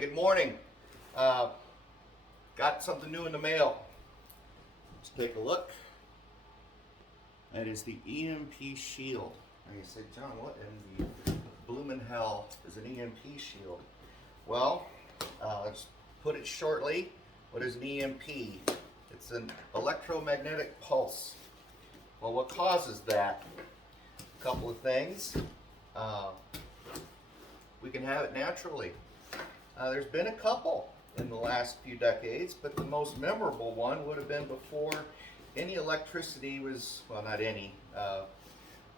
Good morning. Got something new in the mail. Let's take a look. That is the EMP Shield. And you say, John, what in the bloomin' hell is an EMP Shield? Well, let's put it shortly. What is an EMP? It's an electromagnetic pulse. Well, what causes that? A couple of things. We can have it naturally. There's been a couple in the last few decades, but the most memorable one would have been before any electricity was, well, not any,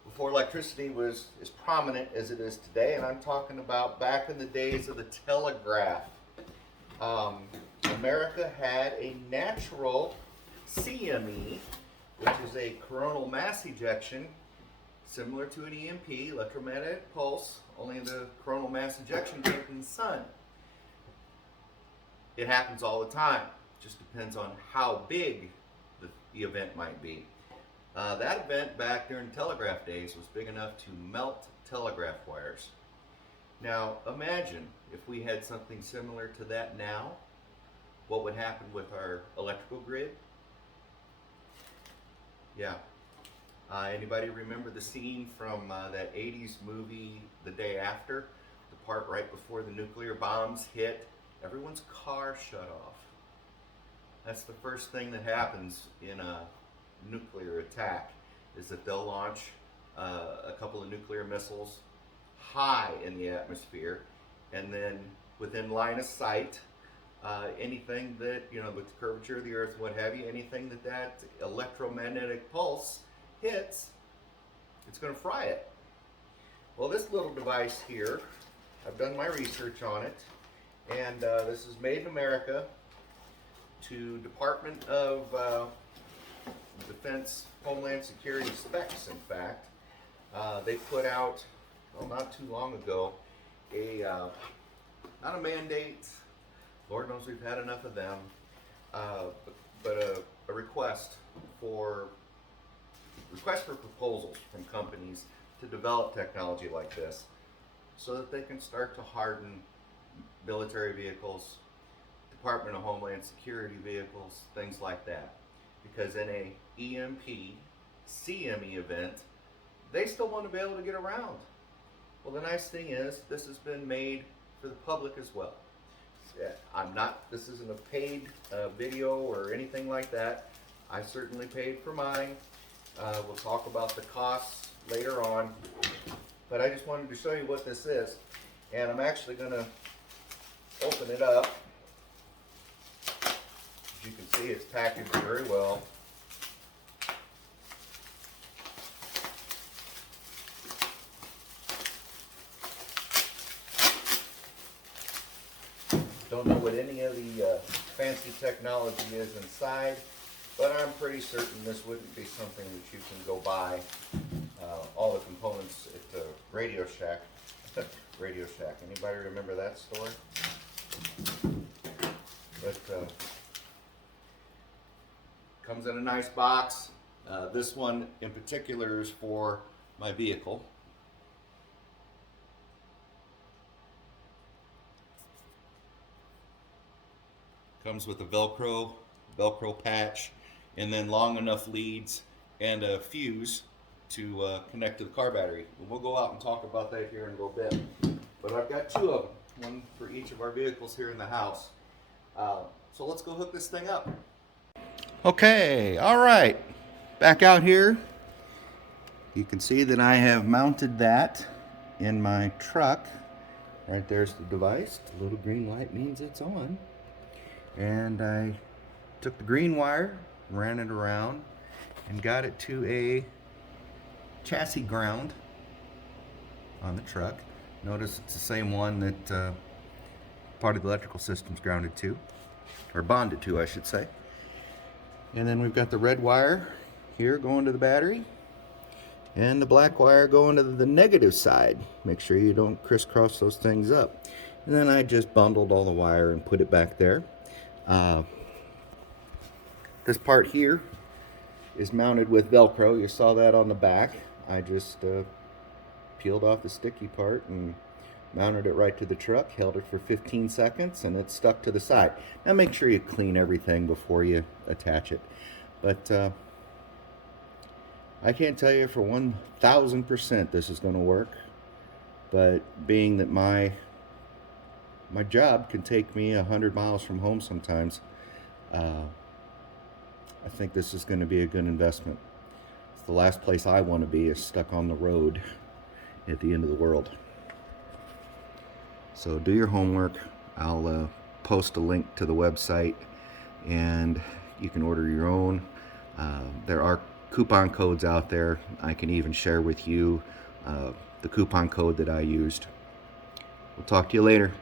before electricity was as prominent as it is today, and I'm talking about back in the days of the telegraph. America had a natural CME, which is a coronal mass ejection, similar to an EMP, electromagnetic pulse, only the coronal mass ejection came from the sun. It happens all the time. It just depends on how big the event might be. That event back during telegraph days was big enough to melt telegraph wires. Now imagine if we had something similar to that now, what would happen with our electrical grid? Yeah. Anybody remember the scene from that 80s movie, The Day After? The part right before the nuclear bombs hit? Everyone's car shut off. That's the first thing that happens in a nuclear attack, is that they'll launch a couple of nuclear missiles high in the atmosphere, and then within line of sight, anything that, with the curvature of the earth, what have you, anything that electromagnetic pulse hits, it's going to fry it. Well, this little device here, I've done my research on it, and this is made in America to Department of Defense Homeland Security specs, in fact. They put out, well, not too long ago, not a mandate, Lord knows we've had enough of them, but a request for proposals from companies to develop technology like this so that they can start to harden military vehicles, Department of Homeland Security vehicles, things like that. Because in a EMP, CME event, they still want to be able to get around. Well, the nice thing is, this has been made for the public as well. This isn't a paid video or anything like that. I certainly paid for mine. We'll talk about the costs later on. But I just wanted to show you what this is. And I'm actually going to open it up. As you can see, it's packaged very well. Don't know what any of the fancy technology is inside, but I'm pretty certain this wouldn't be something that you can go buy all the components at the Radio Shack. Radio Shack. Anybody remember that store? But comes in a nice box. This one in particular is for my vehicle. Comes with a Velcro patch, and then long enough leads and a fuse to connect to the car battery. And we'll go out and talk about that here in a little bit. But I've got two of them, one for each of our vehicles here in the house. So let's go hook this thing up. Okay, all right. Back out here, you can see that I have mounted that in my truck. Right there's the device. The little green light means it's on. And I took the green wire, ran it around, and got it to a chassis ground on the truck. Notice it's the same one that part of the electrical system's grounded to, or bonded to, I should say. And then we've got the red wire here going to the battery, and the black wire going to the negative side. Make sure you don't crisscross those things up. And then I just bundled all the wire and put it back there. This part here is mounted with Velcro. You saw that on the back. I just peeled off the sticky part and mounted it right to the truck, held it for 15 seconds, and it's stuck to the side. Now make sure you clean everything before you attach it. But I can't tell you for 1,000% this is going to work. But being that my job can take me 100 miles from home sometimes, I think this is going to be a good investment. It's the last place I want to be, is stuck on the road at the end of the world. So do your homework. I'll post a link to the website, and you can order your own. There are coupon codes out there. I can even share with you the coupon code that I used. We'll talk to you later.